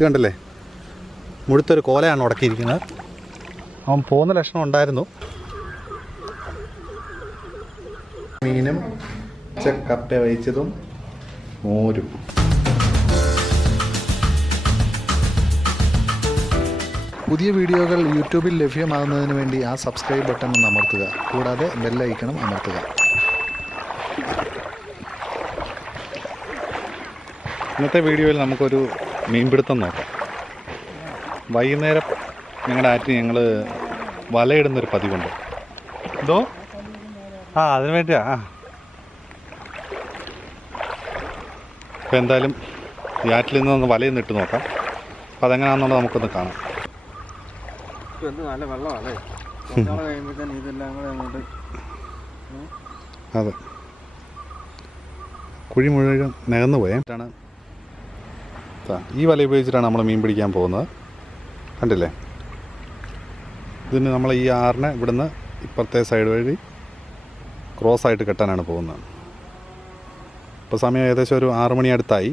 ഇത് കണ്ടില്ലേ, മുഴുത്തൊരു കോലയാണ് ഉടക്കിയിരിക്കുന്നത്. അവൻ പോകുന്ന ലക്ഷണം ഉണ്ടായിരുന്നു. മീനും കപ്പ വേവിച്ചതും മോരും. പുതിയ വീഡിയോകൾ യൂട്യൂബിൽ ലഭ്യമാകുന്നതിന് വേണ്ടി ആ സബ്സ്ക്രൈബ് ബട്ടൺ ഒന്ന് അമർത്തുക. കൂടാതെ ബെല്ലൈക്കണും അമർത്തുക. ഇന്നത്തെ വീഡിയോയിൽ നമുക്കൊരു മീൻപിടുത്തം നോക്കാം. വൈകുന്നേരം ഞങ്ങളുടെ ആറ്റിൽ ഞങ്ങൾ വലയിടുന്നൊരു പതിവുണ്ട്. എന്തോ അതിന് വേണ്ടിയാ. അപ്പോൾ എന്തായാലും ഈ ആറ്റിൽ നിന്ന് വലയൊന്ന് ഇട്ട് നോക്കാം. അപ്പോൾ അതെങ്ങനെയാണെന്നുള്ളത് നമുക്കൊന്ന് കാണാം. നല്ല വെള്ളമാണ്. അതെ, കുഴി മുഴുവൻ നികന്നു പോയിട്ടാണ്. ഈ വല ഉപയോഗിച്ചിട്ടാണ് നമ്മൾ മീൻ പിടിക്കാൻ പോകുന്നത്. കണ്ടില്ലേ, ഇതിന് നമ്മൾ ഈ ആറിനെ ഇവിടുന്ന് ഇപ്പുറത്തെ സൈഡ് വഴി ക്രോസ് ആയിട്ട് കെട്ടാനാണ് പോകുന്നത്. ഇപ്പോൾ സമയം ഏകദേശം ഒരു 6 മണി അടുത്തായി.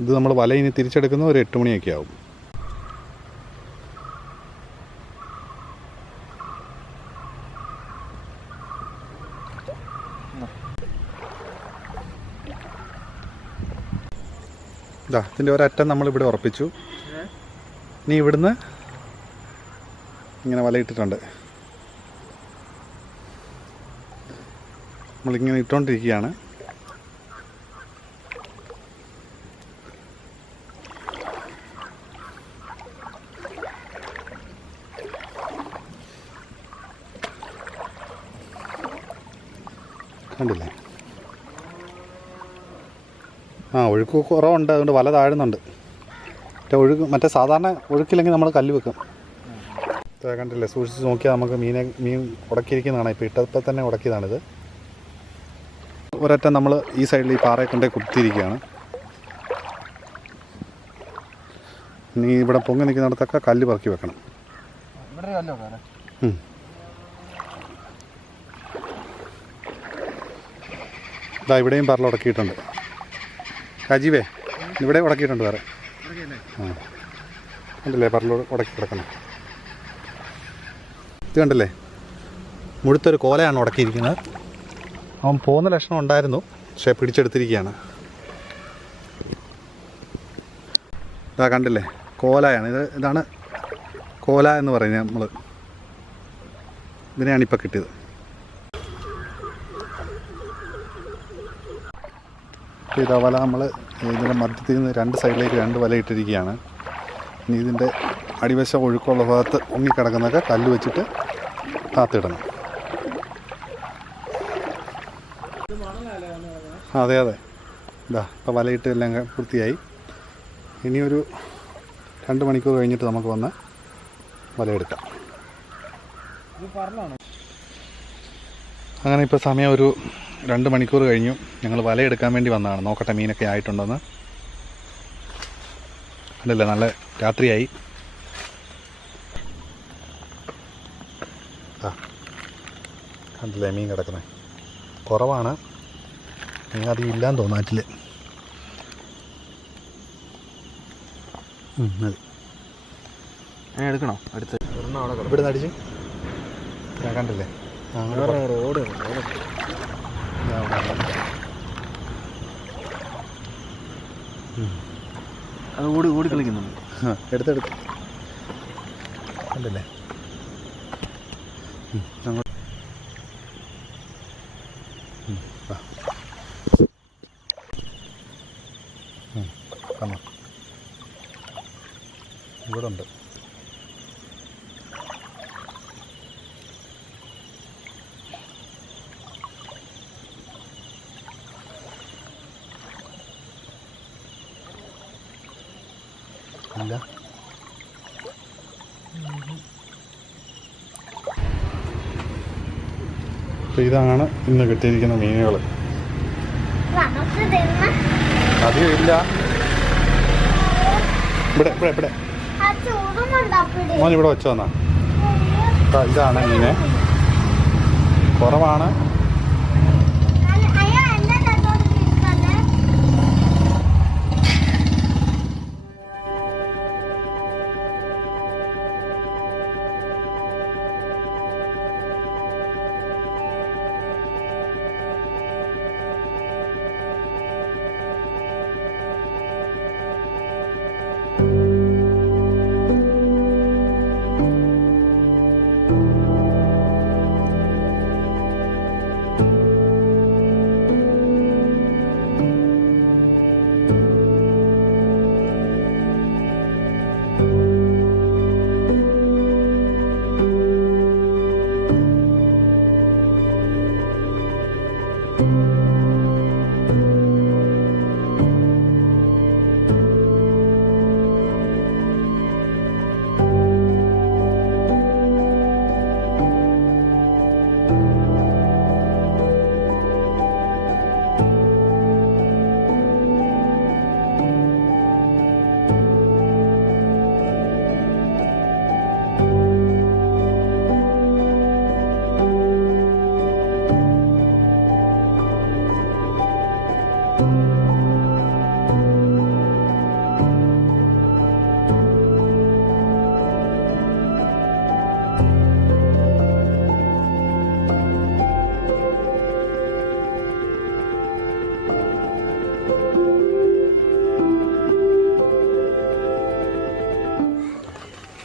ഇത് നമ്മൾ വല ഇനി തിരിച്ചെടുക്കുന്ന ഒരു 8 മണിയൊക്കെ ആവും. ഇതിൻ്റെ ഒരറ്റം നമ്മളിവിടെ ഉറപ്പിച്ചു. ഇനി ഇവിടുന്ന് ഇങ്ങനെ വലയിട്ടിട്ടുണ്ട്. നമ്മളിങ്ങനെ ഇട്ടുകൊണ്ടിരിക്കുകയാണ്. കണ്ടില്ലേ, ഒഴുക്ക് കുറവുണ്ട്, അതുകൊണ്ട് വല താഴുന്നുണ്ട്. മറ്റേ സാധാരണ ഒഴുക്കില്ലെങ്കിൽ നമ്മൾ കല്ല് വെക്കും. കണ്ടില്ലേ, സൂക്ഷിച്ച് നോക്കിയാൽ നമുക്ക് മീൻ ഉടക്കിയിരിക്കുന്നതാണ്. ഇപ്പോൾ ഇട്ടപ്പോൾ തന്നെ ഉടക്കിയതാണിത്. ഒരറ്റം നമ്മൾ ഈ സൈഡിൽ ഈ പാറയെ കൊണ്ടേ കുത്തിയിരിക്കുകയാണ്. ഇനി ഇവിടെ പൊങ്ങി നിൽക്കുന്നിടത്തൊക്കെ കല്ല് പറക്കി വെക്കണം. ഇവിടെയും പറല ഉടക്കിയിട്ടുണ്ട്. രാജീവേ, ഇവിടെ ഉടക്കിയിട്ടുണ്ട് വേറെ. കണ്ടില്ലേ, പറല ഉടക്കി കിടക്കണം. ഇത് കണ്ടില്ലേ, മുഴുത്തൊരു കോലയാണ് ഉടക്കിയിരിക്കുന്നത്. അവൻ പോകുന്ന ലക്ഷണം ഉണ്ടായിരുന്നു, പക്ഷേ പിടിച്ചെടുത്തിരിക്കുകയാണ്. കണ്ടില്ലേ, കോലയാണ് ഇതാണ് കോല എന്ന് പറയുന്നത്. നമ്മൾ ഇതിനെയാണ് ഇപ്പോൾ കിട്ടിയത്. ഇതാ വല നമ്മൾ ഇതിൻ്റെ മധ്യത്തിൽ നിന്ന് 2 സൈഡിലേക്ക് 2 വല ഇട്ടിരിക്കുകയാണ്. ഇനി ഇതിൻ്റെ അടിവശം ഒഴുക്കുള്ള ഭാഗത്ത് ഉങ്ങിക്കിടക്കുന്നതൊക്കെ കല്ല് വെച്ചിട്ട് താത്തിടണം. അതെ ഇപ്പോൾ വലയിട്ട് എല്ലാം പൂർത്തിയായി. ഇനിയൊരു 2 മണിക്കൂർ കഴിഞ്ഞിട്ട് നമുക്ക് വന്ന് വലയെടുക്കാം. അങ്ങനെ ഇപ്പോൾ സമയം ഒരു 2 മണിക്കൂർ കഴിഞ്ഞു. ഞങ്ങൾ വലയെടുക്കാൻ വേണ്ടി വന്നതാണ്. നോക്കട്ടെ മീനൊക്കെ ആയിട്ടുണ്ടെന്ന്. അല്ലല്ല, നല്ല രാത്രിയായി. കണ്ടില്ലേ, മീൻ കിടക്കുന്നത് കുറവാണ്. മീൻ അധികം ഇല്ലാന്ന് തോന്നുന്നു നാട്ടിൽ. മതി, എടുക്കണോ? അടുത്ത് ഇവിടെ അടിച്ച് ഞാൻ കണ്ടില്ലേ. റോഡ് അത് ഓടി കളിക്കുന്നുണ്ട്. എടുത്തെടുത്ത് കണ്ടില്ലേ. ഇവിടെ ഉണ്ട്. ഇല്ല, ഇതാണ് ഇന്ന് കിട്ടിയിരിക്കുന്ന മീനുകൾ. അധികം ഇല്ല. ഇവിടെ മോൻ ഇവിടെ വെച്ച് വന്നാ. ഇതാണ് മീന്, കുറവാണ്.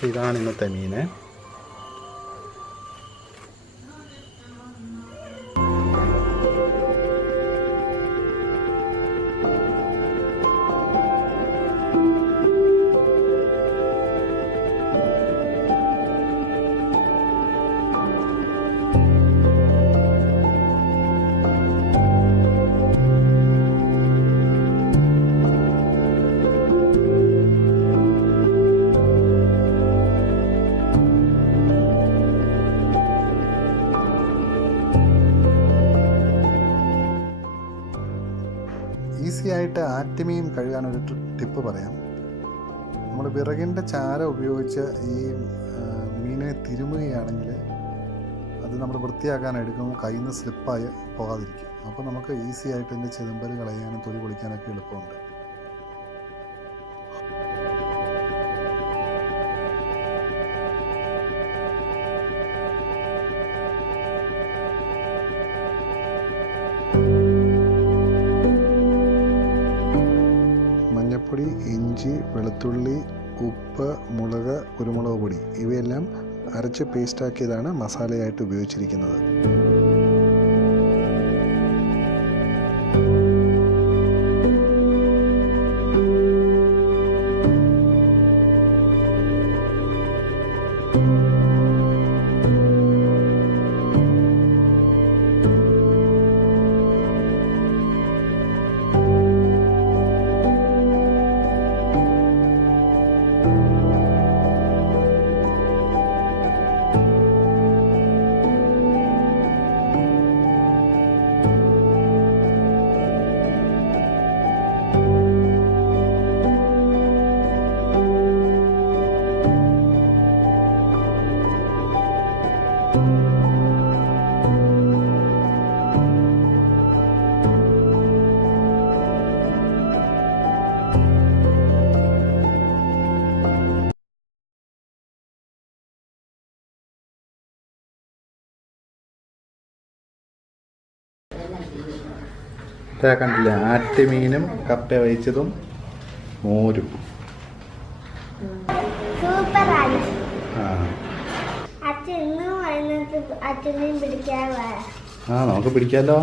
ഇതാണ് ഇന്നത്തെ മീന്. ഈസി ആയിട്ട് ആറ്റുമീൻ കഴുകാനൊരു ടിപ്പ് പറയാം. നമ്മൾ വിറകിൻ്റെ ചാര ഉപയോഗിച്ച് ഈ മീനിനെ തിരുമുകയാണെങ്കിൽ അത് നമ്മൾ വൃത്തിയാക്കാൻ എടുക്കുമ്പോൾ കയ്യിൽ നിന്ന് സ്ലിപ്പായി പോകാതിരിക്കും. അപ്പോൾ നമുക്ക് ഈസി ആയിട്ട് ഇതിൻ്റെ ചെതുമ്പൽ കളയാനും തൊലി പൊളിക്കാനൊക്കെ എളുപ്പമുണ്ട്. മഞ്ഞൾപ്പൊടി, ഇഞ്ചി, വെളുത്തുള്ളി, ഉപ്പ്, മുളക്, കുരുമുളക് പൊടി ഇവയെല്ലാം അരച്ച് പേസ്റ്റാക്കിയതാണ് മസാലയായിട്ട് ഉപയോഗിച്ചിരിക്കുന്നത്. കണ്ടില്ലേ, ആറ്റുമീനും കപ്പ വേവിച്ചതും മോരും. സൂപ്പറാണ്. ആ അച്ഛൻ ഇന്നും വൈകുന്നേരത്ത് അച്ഛനെയും പിടിക്കാൻ നമുക്ക് പിടിക്കാമല്ലോ.